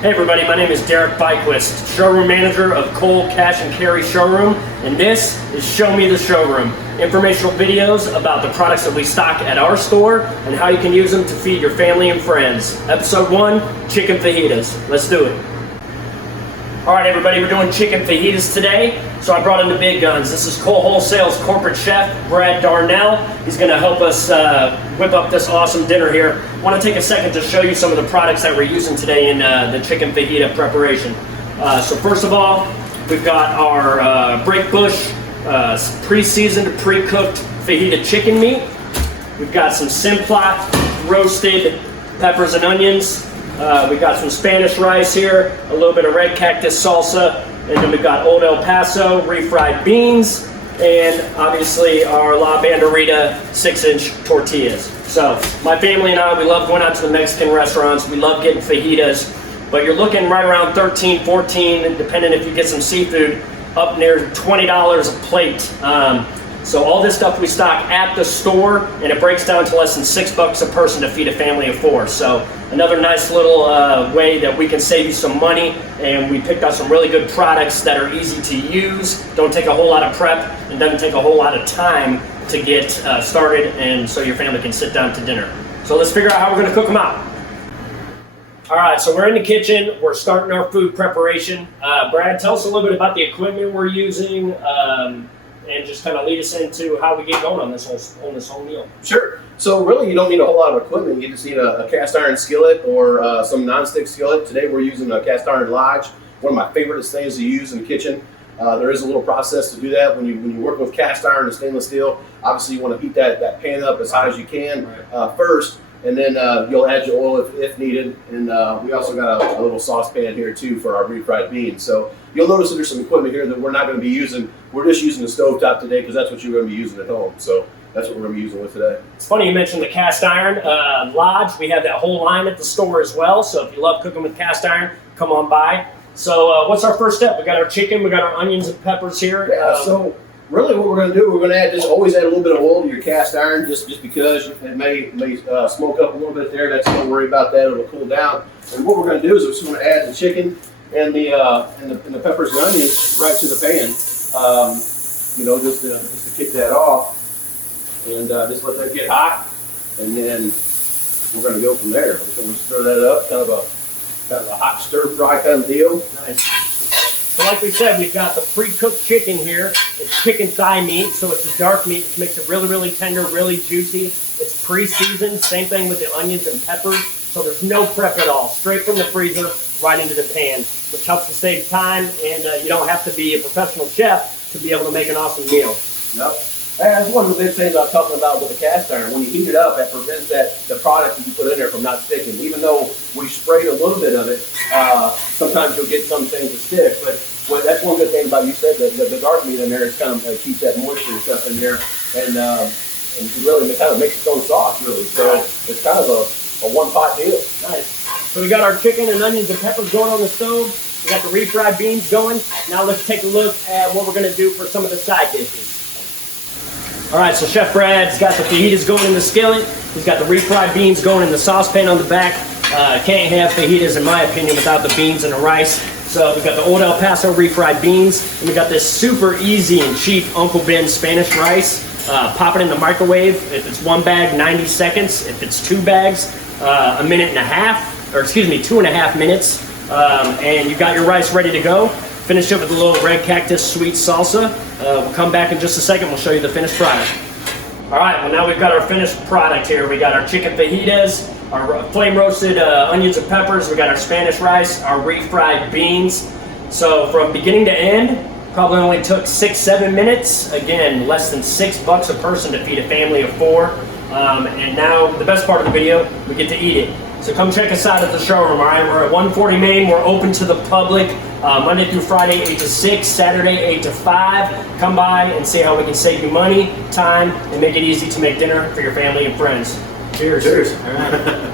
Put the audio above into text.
Hey everybody, my name is Derek Byquist, showroom manager of Kohl Cash Carry Showroom, and this is Show Me the Showroom. Informational videos about the products that we stock at our store and how you can use them to feed your family and friends. Episode 1, Chicken Fajitas. Let's do it. Alright everybody, we're doing chicken fajitas today, so I brought in the big guns. This is Kohl Wholesale's corporate chef, Brad Darnell. He's going to help us whip up this awesome dinner here. I want to take a second to show you some of the products that we're using today in the chicken fajita preparation. So first of all, we've got our Break Bush pre-seasoned, pre-cooked fajita chicken meat. We've got some Simplot roasted peppers and onions. We got some Spanish rice here, a little bit of red cactus salsa, and then we've got Old El Paso refried beans, and obviously our La Banderita 6-inch tortillas. So my family and I, we love going out to the Mexican restaurants. We love getting fajitas, but you're looking right around $13, $14, depending if you get some seafood, up near $20 a plate. So all this stuff we stock at the store, and it breaks down to less than $6 a person to feed a family of 4. So another nice little way that we can save you some money, and we picked out some really good products that are easy to use, don't take a whole lot of prep, and doesn't take a whole lot of time to get started, and so your family can sit down to dinner. So let's figure out how we're going to cook them out. All right, so we're in the kitchen. We're starting our food preparation. Brad, tell us a little bit about the equipment we're using, and just kind of lead us into how we get going on this whole meal. Sure. So really, you don't need a whole lot of equipment. You just need a cast iron skillet or some nonstick skillet. Today we're using a cast iron lodge. One of my favorite things to use in the kitchen. There is a little process to do that when you work with cast iron and stainless steel. Obviously, you want to heat that pan up as high as you can first, and then you'll add your oil if needed. And we also got a little saucepan here too for our refried beans. So you'll notice that there's some equipment here that we're not going to be using. We're just using the stovetop today because that's what you're going to be using at home. So that's what we're going to be using with today. It's funny you mentioned the cast iron lodge. We have that whole line at the store as well. So if you love cooking with cast iron, come on by. So what's our first step? We got our chicken, we got our onions and peppers here. Yeah, so really what we're going to do, we're going to always add a little bit of oil to your cast iron just because it may smoke up a little bit there. That's don't worry about that. It'll cool down. And what we're going to do is we're just going to add the chicken and the peppers and onions right to the pan. Just to kick that off, and just let that get hot, and then we're going to go from there. So we'll stir that up, kind of a hot stir fry kind of deal. Nice. So like we said, we've got the pre-cooked chicken here. It's chicken thigh meat, so it's a dark meat, which makes it really, really tender, really juicy. It's pre-seasoned, same thing with the onions and peppers, so there's no prep at all. Straight from the freezer, right into the pan, which helps to save time, and you don't have to be a professional chef to be able to make an awesome meal. Yep. That's one of the big things I was talking about with the cast iron. When you heat it up, that prevents the product that you put in there from not sticking. Even though we sprayed a little bit of it, sometimes you'll get some things to stick. But that's one good thing about, you said, the dark meat in there, it's kind of keeps that moisture and stuff in there, and really it kind of makes its own sauce, really. So it's kind of a one-pot deal. Nice. So we got our chicken and onions and peppers going on the stove. We got the refried beans going. Now let's take a look at what we're going to do for some of the side dishes. All right, so Chef Brad's got the fajitas going in the skillet. He's got the refried beans going in the saucepan on the back. Can't have fajitas, in my opinion, without the beans and the rice. So we've got the Old El Paso refried beans, and we got this super easy and cheap Uncle Ben Spanish rice. Pop it in the microwave. If it's 1 bag, 90 seconds. If it's 2 bags, a minute and a half, or excuse me, 2.5 minutes. And you got your rice ready to go. Finish it with a little red cactus sweet salsa. We'll come back in just a second. We'll show you the finished product. All right, well now we've got our finished product here. We got our chicken fajitas, our flame roasted onions and peppers. We got our Spanish rice, our refried beans. So from beginning to end, probably only took 6-7 minutes. Again, less than $6 a person to feed a family of 4. And now the best part of the video, we get to eat it. So come check us out at the showroom, all right? We're at 140 Maine. We're open to the public Monday through Friday, 8 to 6, Saturday, 8 to 5. Come by and see how we can save you money, time, and make it easy to make dinner for your family and friends. Cheers. Cheers. All right.